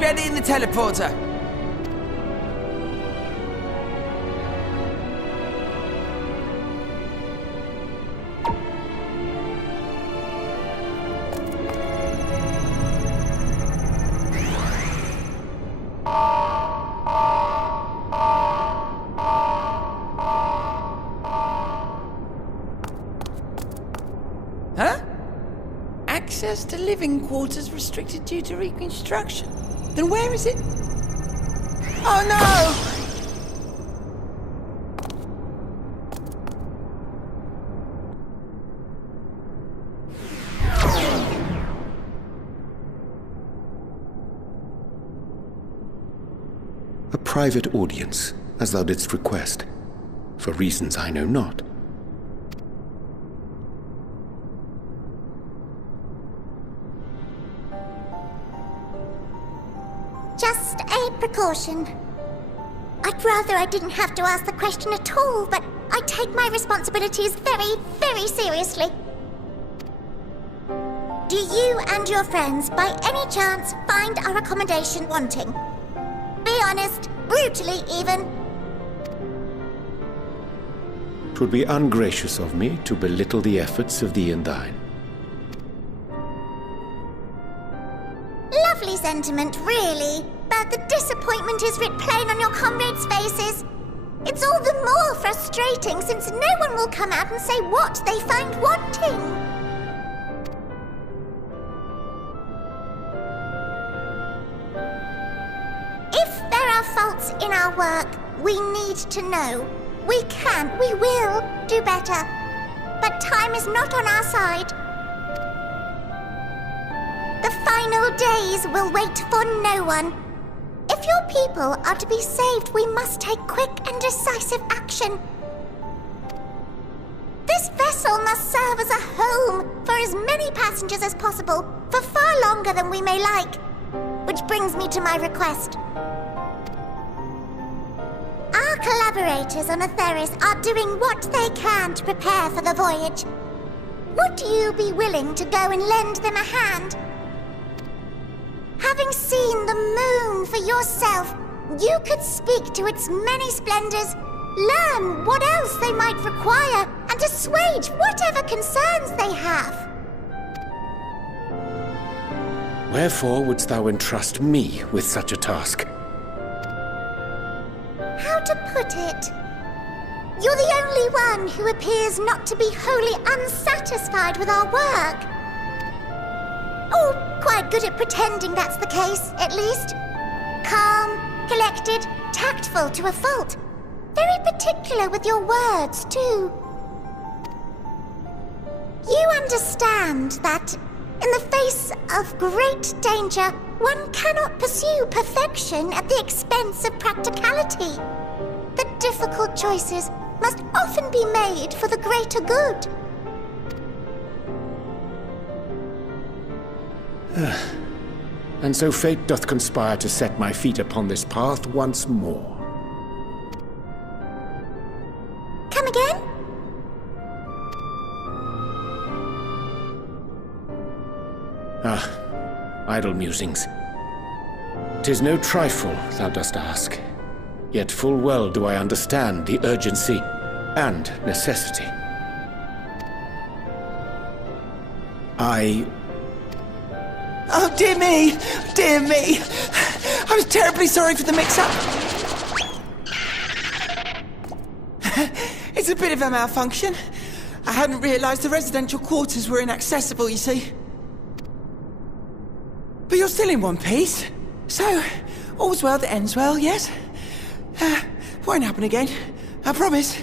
ready in the teleporter. Huh? Access to living quarters restricted due to reconstruction. Then where is it? Oh no! A private audience, as thou didst request, for reasons I know not. Just a precaution. I'd rather I didn't have to ask the question at all, but I take my responsibilities very, very seriously. Do you and your friends, by any chance, find our accommodation wanting? Be honest, brutally even. 'Twould be ungracious of me to belittle the efforts of thee and thine. Lovely sentiment, really. But the disappointment is writ plain on your comrades' faces. It's all the more frustrating since no one will come out and say what they find wanting. If there are faults in our work, we need to know. We can, we will do better. But time is not on our side. The final days will wait for no one. If your people are to be saved, we must take quick and decisive action. This vessel must serve as a home for as many passengers as possible, for far longer than we may like. Which brings me to my request. Our collaborators on Atheris are doing what they can to prepare for the voyage. Would you be willing to go and lend them a hand? Having seen the moon for yourself, you could speak to its many splendors, learn what else they might require, and assuage whatever concerns they have. Wherefore wouldst thou entrust me with such a task? How to put it? You're the only one who appears not to be wholly unsatisfied with our work. Or quite good at pretending that's the case, at least. Calm, collected, tactful to a fault. Very particular with your words, too. You understand that, in the face of great danger, one cannot pursue perfection at the expense of practicality. The difficult choices must often be made for the greater good. And so fate doth conspire to set my feet upon this path once more. Come again? Idle musings. 'Tis no trifle thou dost ask, yet full well do I understand the urgency and necessity. Oh, dear me! Dear me! I was terribly sorry for the mix-up. It's a bit of a malfunction. I hadn't realised the residential quarters were inaccessible, you see. But you're still in one piece. So, all's well that ends well, yes? Won't happen again. I promise.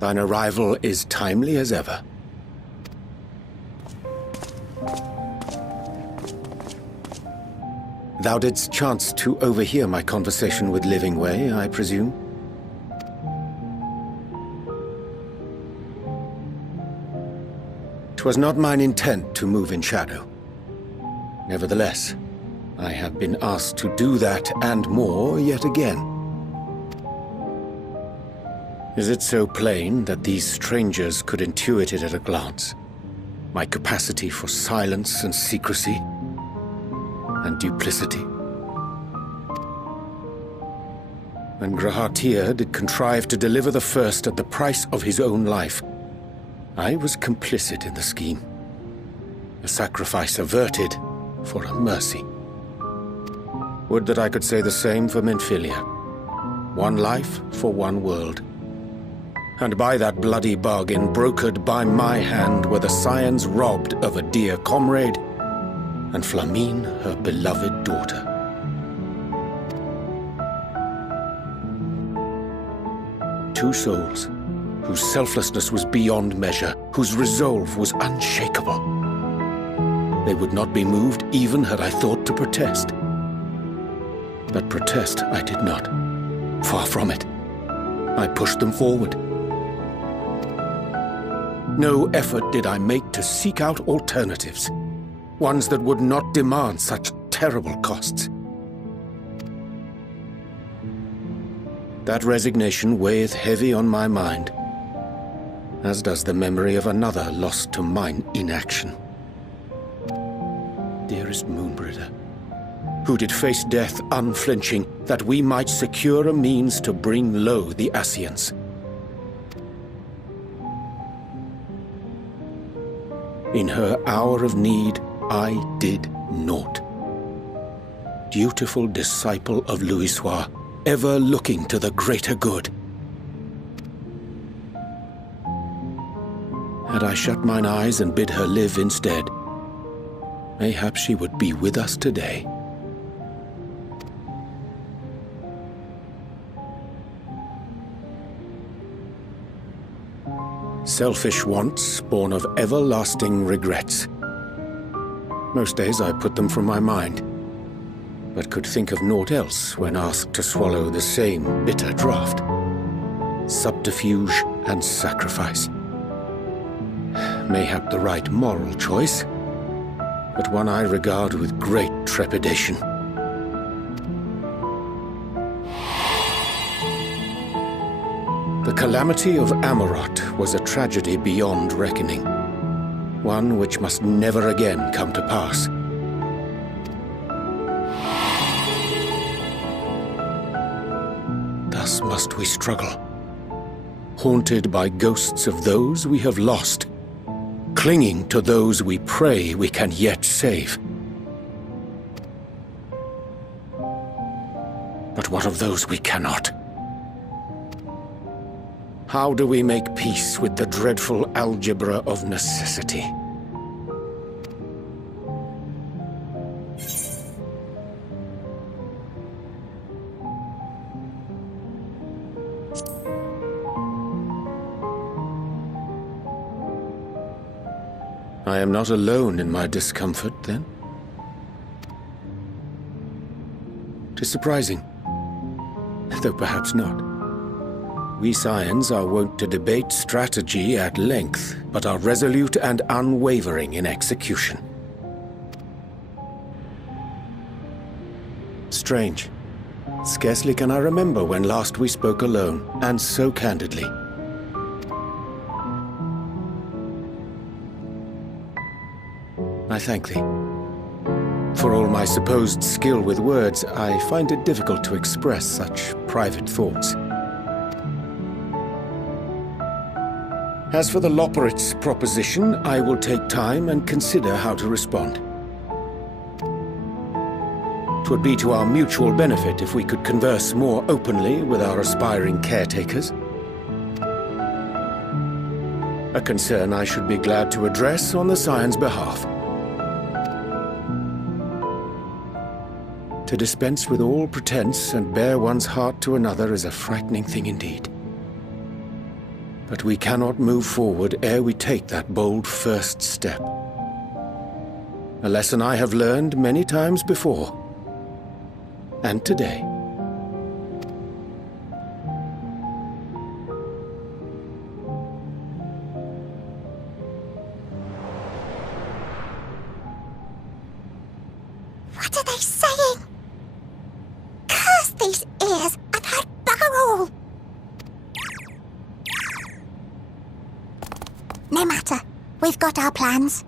Thine arrival is timely as ever. Thou didst chance to overhear my conversation with Living Way, I presume? 'Twas not mine intent to move in shadow. Nevertheless, I have been asked to do that and more yet again. Is it so plain that these strangers could intuit it at a glance? My capacity for silence and secrecy and duplicity? When Grahatir did contrive to deliver the first at the price of his own life, I was complicit in the scheme. A sacrifice averted for a mercy. Would that I could say the same for Minfilia. One life for one world. And by that bloody bargain brokered by my hand were the scions robbed of a dear comrade, and Flamine her beloved daughter. Two souls, whose selflessness was beyond measure, whose resolve was unshakable. They would not be moved even had I thought to protest. But protest I did not. Far from it. I pushed them forward. No effort did I make to seek out alternatives, ones that would not demand such terrible costs. That resignation weigheth heavy on my mind, as does the memory of another lost to mine inaction. Dearest Moonbringer, who did face death unflinching, that we might secure a means to bring low the Ascians. In her hour of need, I did naught. Dutiful disciple of Louisoix, ever looking to the greater good. Had I shut mine eyes and bid her live instead, mayhap she would be with us today. Selfish wants, born of everlasting regrets. Most days I put them from my mind, but could think of naught else when asked to swallow the same bitter draught. Subterfuge and sacrifice. Mayhap the right moral choice, but one I regard with great trepidation. The calamity of Amarot was a tragedy beyond reckoning, one which must never again come to pass. Thus must we struggle, haunted by ghosts of those we have lost, clinging to those we pray we can yet save. But what of those we cannot? How do we make peace with the dreadful algebra of necessity? I am not alone in my discomfort, then? 'Tis surprising, though perhaps not. We scions are wont to debate strategy at length, but are resolute and unwavering in execution. Strange. Scarcely can I remember when last we spoke alone, and so candidly. I thank thee. For all my supposed skill with words, I find it difficult to express such private thoughts. As for the Loporrit's proposition, I will take time and consider how to respond. 'Twould be to our mutual benefit if we could converse more openly with our aspiring caretakers. A concern I should be glad to address on the Scion's behalf. To dispense with all pretense and bare one's heart to another is a frightening thing indeed. But we cannot move forward ere we take that bold first step. A lesson I have learned many times before. And today. What are they saying? Curse these ears! I've heard bugger all! No matter. We've got our plans.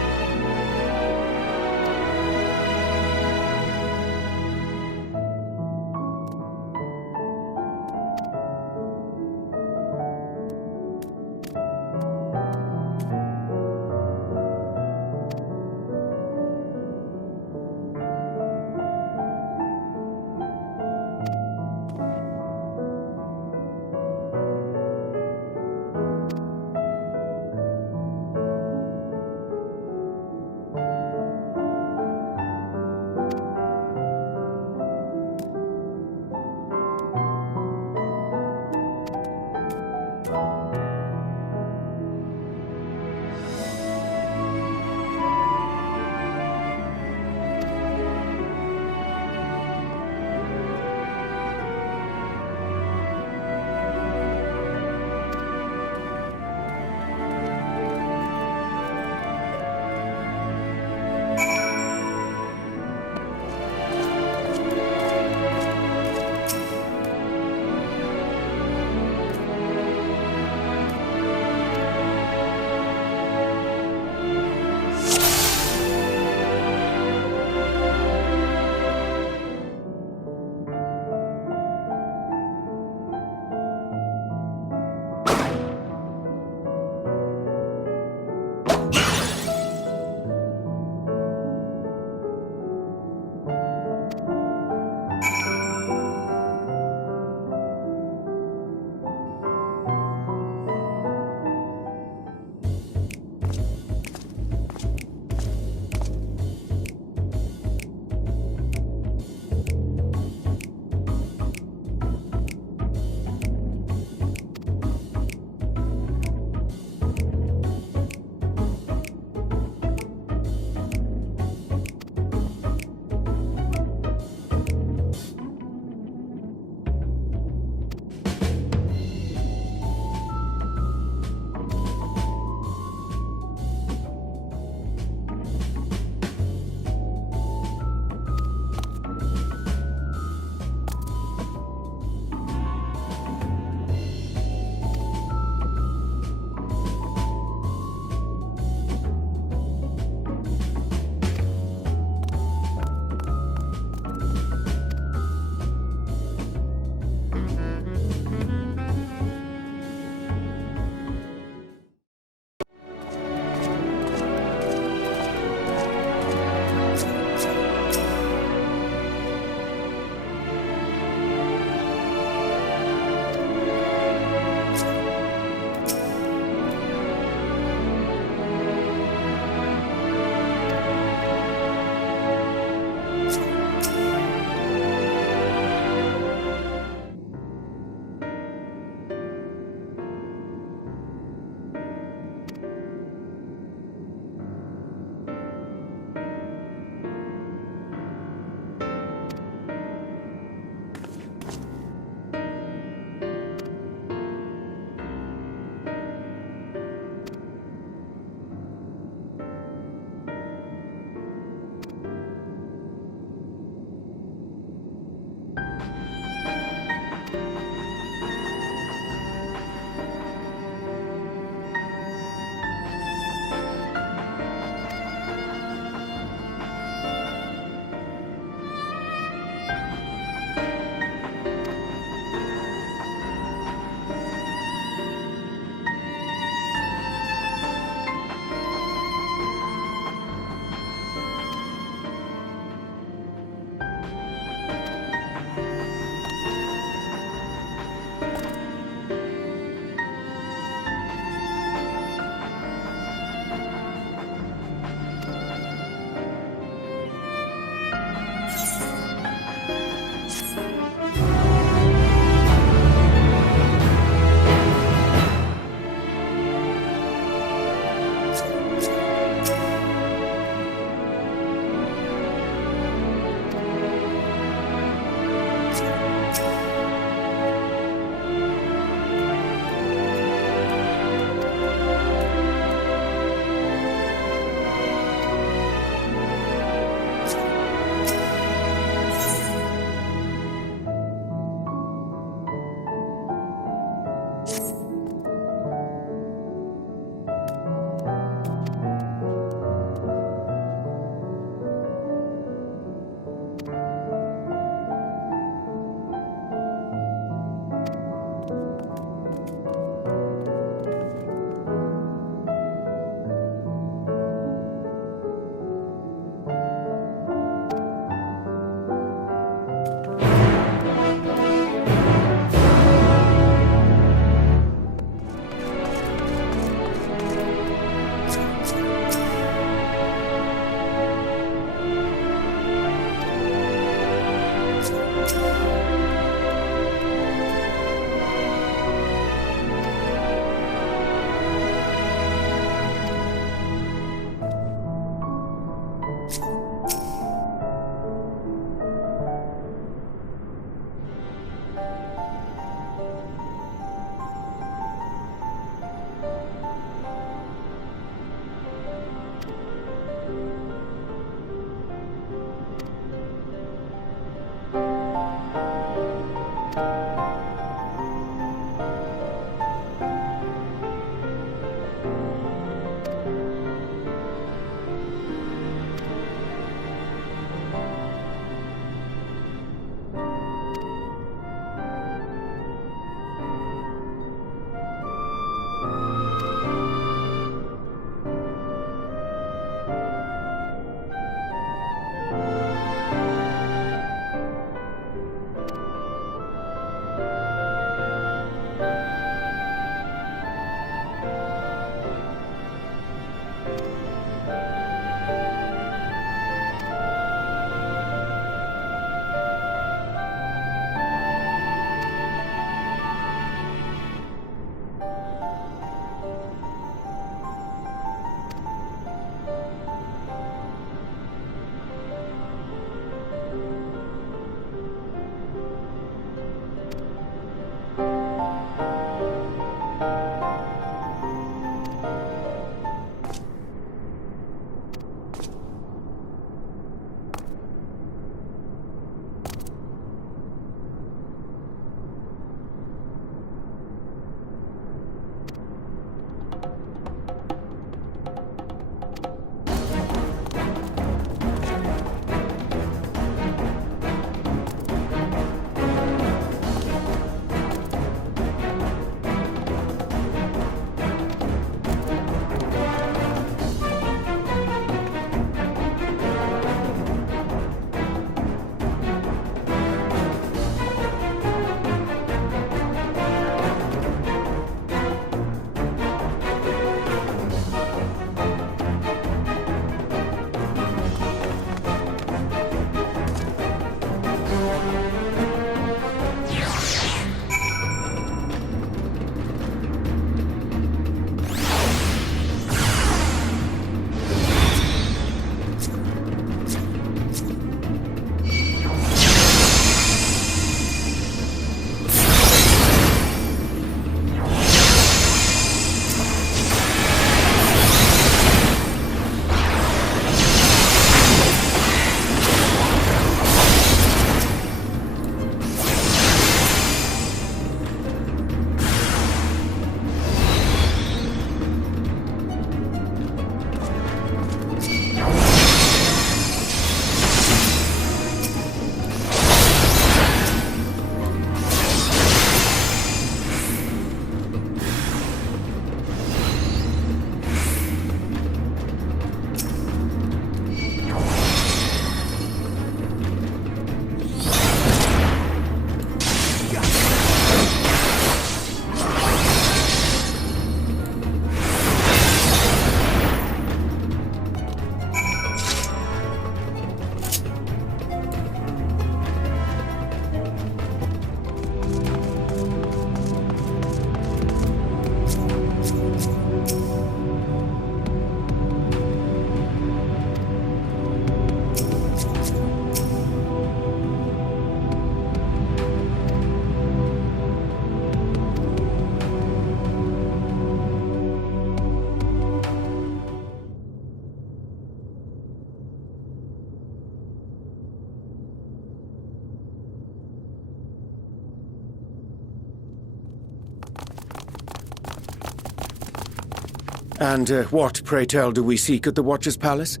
And what, pray tell, do we seek at the Watcher's Palace?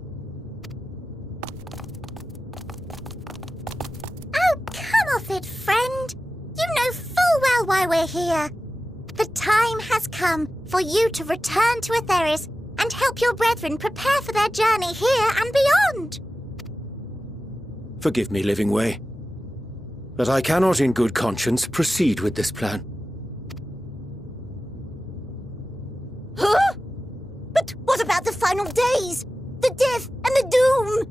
Oh, come off it, friend. You know full well why we're here. The time has come for you to return to Aetheris and help your brethren prepare for their journey here and beyond. Forgive me, Living Way, but I cannot in good conscience proceed with this plan. Huh? But what about the final days? The death and the doom?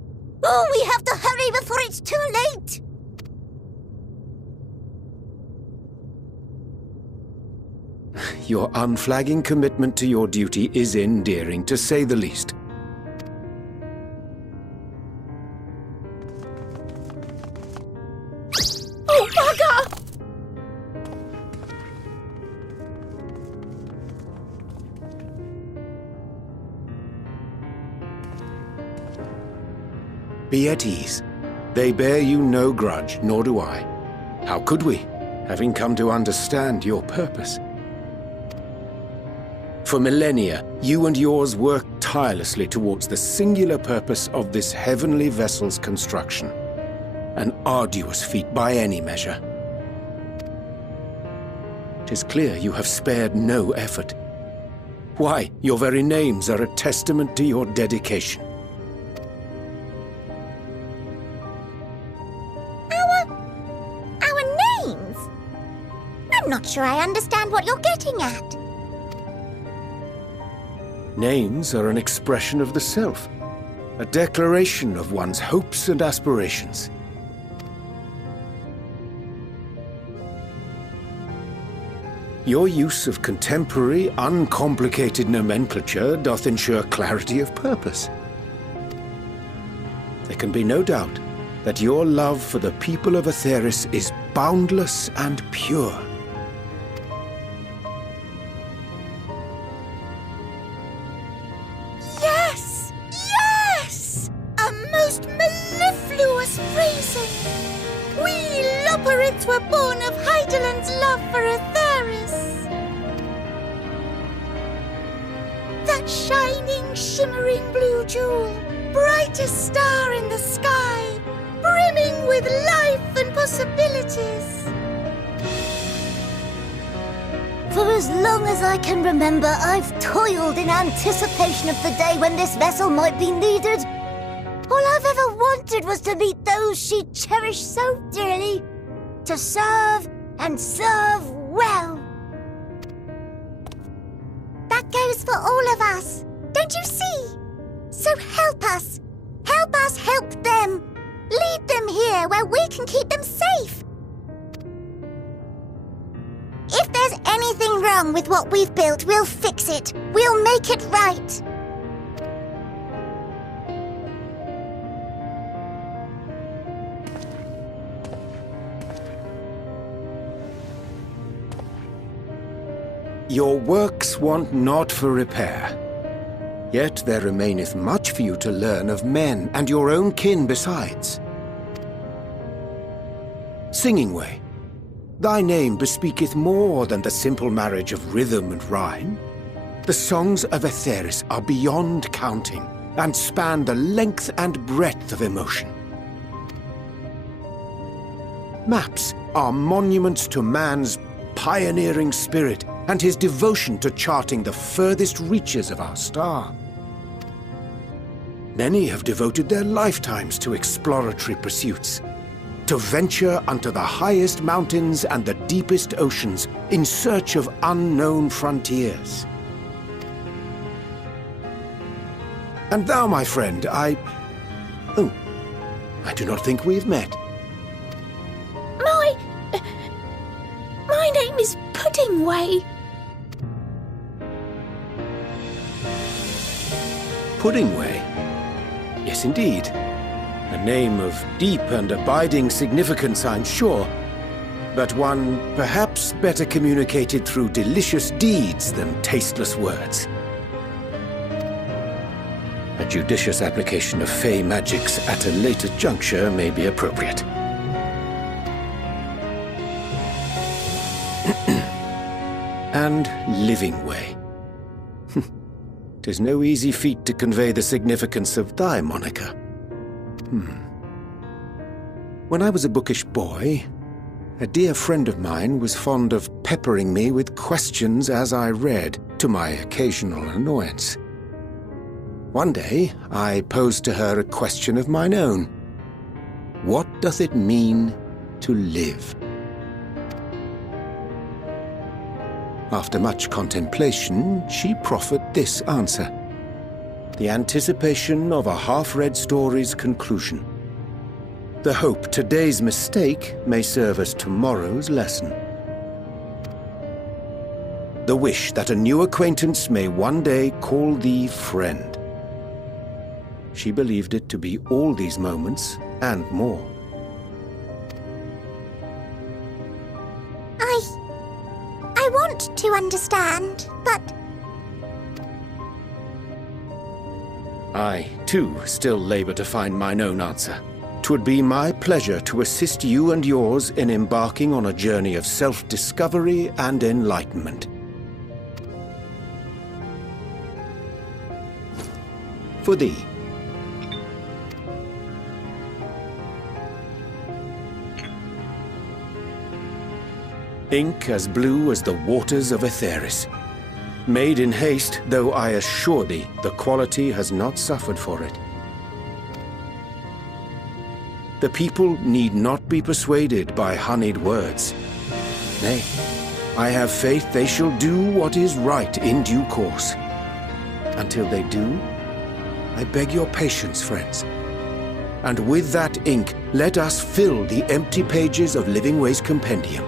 Oh, we have to hurry before it's too late! Your unflagging commitment to your duty is endearing, to say the least. Oh, bugger! Be at ease. They bear you no grudge, nor do I. How could we, having come to understand your purpose? For millennia, you and yours worked tirelessly towards the singular purpose of this heavenly vessel's construction. An arduous feat by any measure. 'Tis clear you have spared no effort. Why, your very names are a testament to your dedication. Our names? I'm not sure I understand what you're getting at. Names are an expression of the self, a declaration of one's hopes and aspirations. Your use of contemporary, uncomplicated nomenclature doth ensure clarity of purpose. There can be no doubt that your love for the people of Aetheris is boundless and pure. Yes! Yes! A most mellifluous phrasing! We Loperids were born of Heideland's love for Aetheris. That shining, shimmering blue jewel, brightest star in the sky, brimming with life and possibilities. For as long as I can remember, I've toiled in anticipation of the day when this vessel might be needed. All I've ever wanted was to meet those she cherished so dearly, to serve and serve well. That goes for all of us, don't you see? So help us help them. Lead them here where we can keep them safe. If there's anything wrong with what we've built, we'll fix it. We'll make it right. Your works want not for repair. Yet there remaineth much for you to learn of men and your own kin besides. Singing Way, thy name bespeaketh more than the simple marriage of rhythm and rhyme. The songs of Aetheris are beyond counting, and span the length and breadth of emotion. Maps are monuments to man's pioneering spirit and his devotion to charting the furthest reaches of our star. Many have devoted their lifetimes to exploratory pursuits, to venture unto the highest mountains and the deepest oceans in search of unknown frontiers. And thou, my friend, I do not think we've met. My name is Pudding Way. Pudding Way? Yes, indeed. A name of deep and abiding significance, I'm sure, but one perhaps better communicated through delicious deeds than tasteless words. A judicious application of fey magics at a later juncture may be appropriate. And Living Way. 'Tis no easy feat to convey the significance of thy moniker. When I was a bookish boy, a dear friend of mine was fond of peppering me with questions as I read, to my occasional annoyance. One day, I posed to her a question of mine own. What doth it mean to live? After much contemplation, she proffered this answer. The anticipation of a half-read story's conclusion. The hope today's mistake may serve as tomorrow's lesson. The wish that a new acquaintance may one day call thee friend. She believed it to be all these moments and more. I want to understand, but... I, too, still labour to find mine own answer. 'Twould be my pleasure to assist you and yours in embarking on a journey of self-discovery and enlightenment. For thee. Ink as blue as the waters of Aetheris. Made in haste, though I assure thee, the quality has not suffered for it. The people need not be persuaded by honeyed words. Nay, I have faith they shall do what is right in due course. Until they do, I beg your patience, friends. And with that ink, let us fill the empty pages of Living Way's compendium.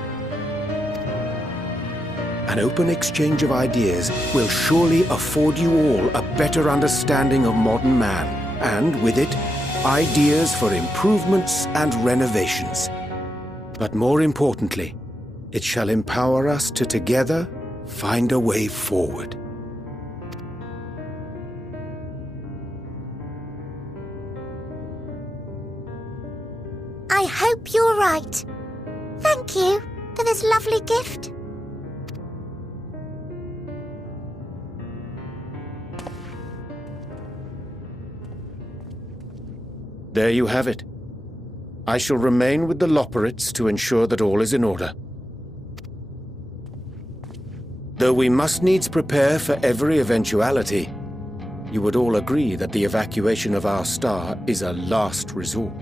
An open exchange of ideas will surely afford you all a better understanding of modern man, and with it, ideas for improvements and renovations. But more importantly, it shall empower us to together find a way forward. I hope you're right. Thank you for this lovely gift. There you have it. I shall remain with the Loporrits to ensure that all is in order. Though we must needs prepare for every eventuality, you would all agree that the evacuation of our star is a last resort.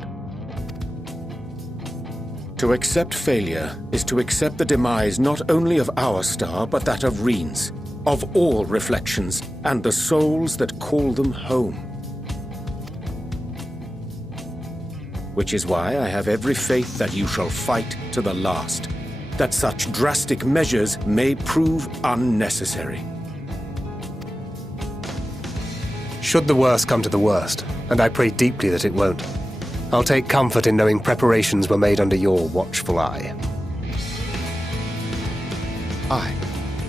To accept failure is to accept the demise not only of our star, but that of Reen's, of all reflections, and the souls that call them home. Which is why I have every faith that you shall fight to the last, that such drastic measures may prove unnecessary. Should the worst come to the worst, and I pray deeply that it won't, I'll take comfort in knowing preparations were made under your watchful eye. Aye,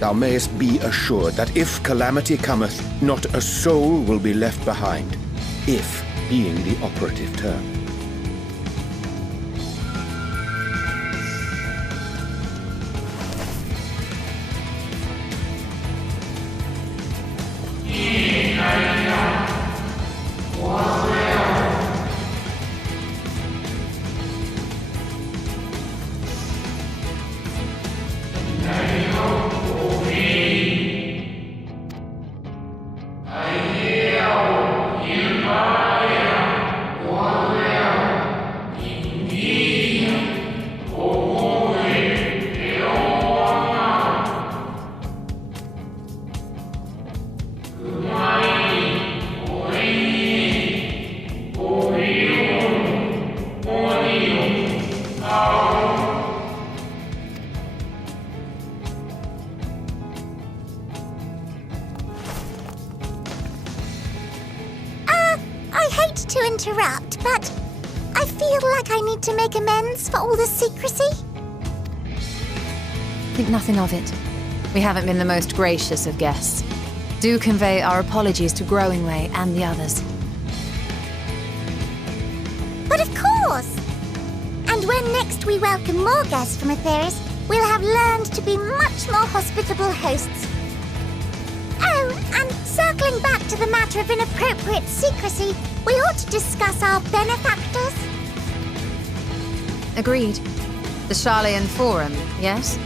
thou mayest be assured that if calamity cometh, not a soul will be left behind, if being the operative term. To interrupt, but I feel like I need to make amends for all the secrecy. Think nothing of it. We haven't been the most gracious of guests. Do convey our apologies to Growing Way and the others. But of course! And when next we welcome more guests from Aetheris, we'll have learned to be much more hospitable hosts. Oh, And circling back to the matter of inappropriate secrecy, we ought to discuss our benefactors. Agreed. The Charlayan Forum, yes?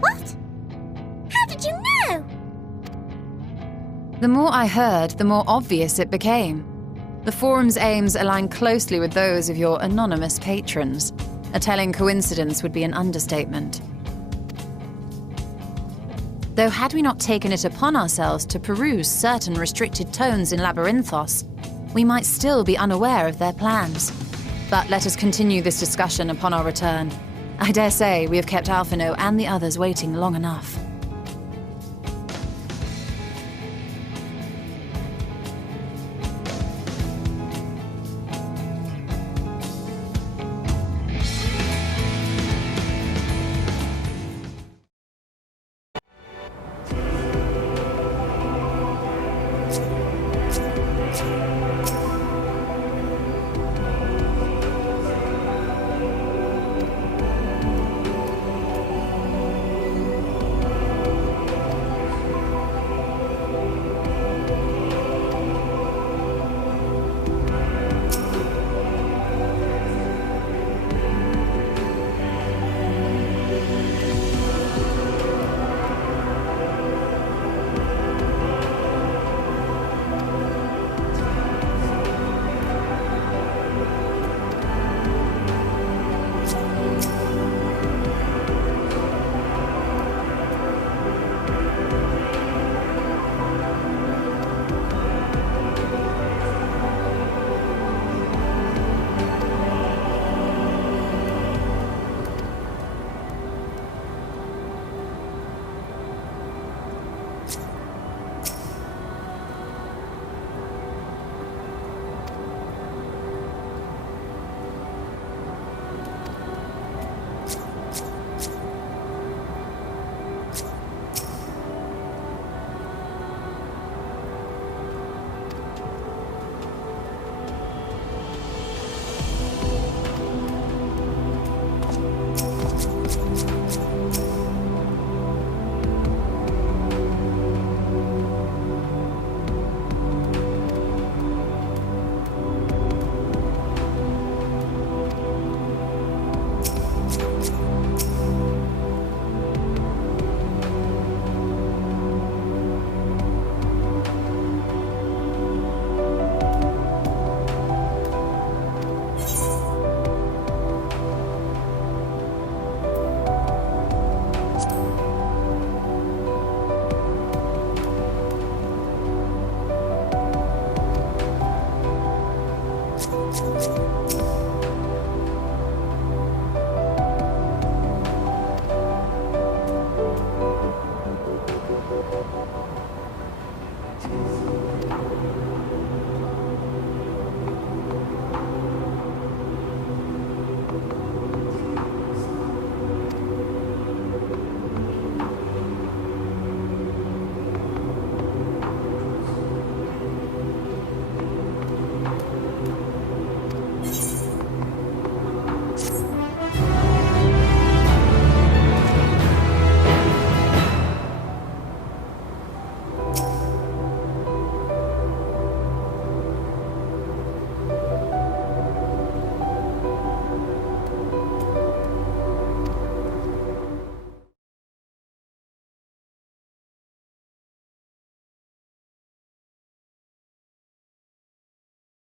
What? How did you know? The more I heard, the more obvious it became. The Forum's aims align closely with those of your anonymous patrons. A telling coincidence would be an understatement. Though had we not taken it upon ourselves to peruse certain restricted tones in Labyrinthos, we might still be unaware of their plans. But let us continue this discussion upon our return. I dare say we have kept Alphino and the others waiting long enough.